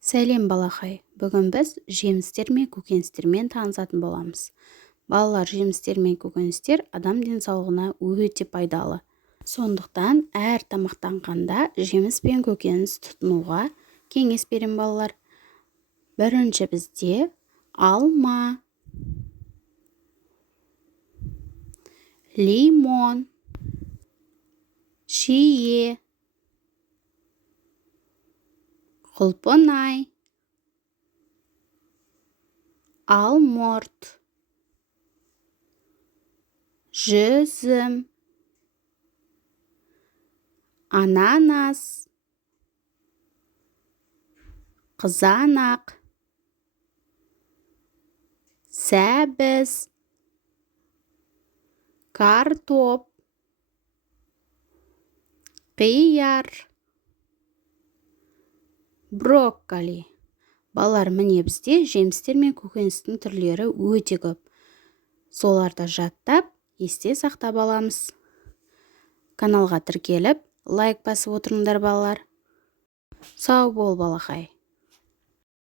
Сәлем балақай, бүгін біз жемістер мен көкөністермен танысатын боламыз. Балалар, жемістер мен көкөністер адам денсаулығына өте пайдалы. Сондықтан әр тамақтанғанда жеміс пен көкөніс тұтынуға кеңес берем балалар. Бірінші бізде алма, лимон, шие, құлпынай, алмұрт, жүзім, ананас, қызанақ, сәбіз, картоп, қияр, брокколи. Балалар, міне бізде жемістер мен көкөністің түрлері өте көп. Соларды жаттап, есте сақтап аламыз. Каналға тіркеліп, лайк басып отырыңдар балалар. Сау бол балақай.